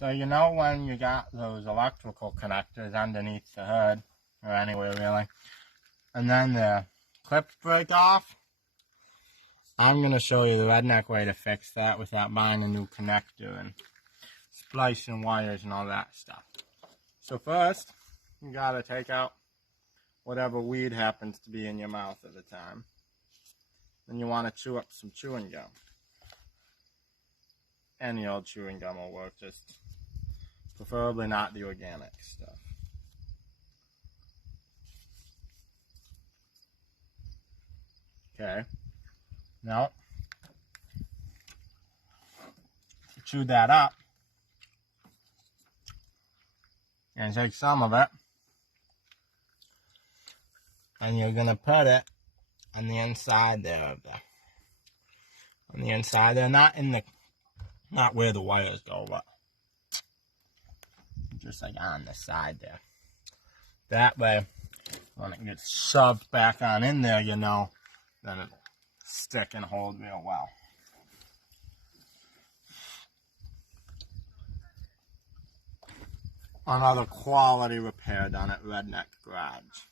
So you know when you got those electrical connectors underneath the hood, or anywhere really, and then the clips break off? I'm going to show you the redneck way to fix that without buying a new connector and splicing wires and all that stuff. So first, you got to take out whatever weed happens to be in your mouth at the time. Then you want to chew up some chewing gum. Any old chewing gum will work, just preferably not the organic stuff. Okay. Now, chew that up and take some of it, and you're gonna put it on the inside there of on the inside there, not where the wires go, but just like on the side there. That way, when it gets shoved back on in there, you know, then it stick and hold real well. Another quality repair done at Redneck Garage.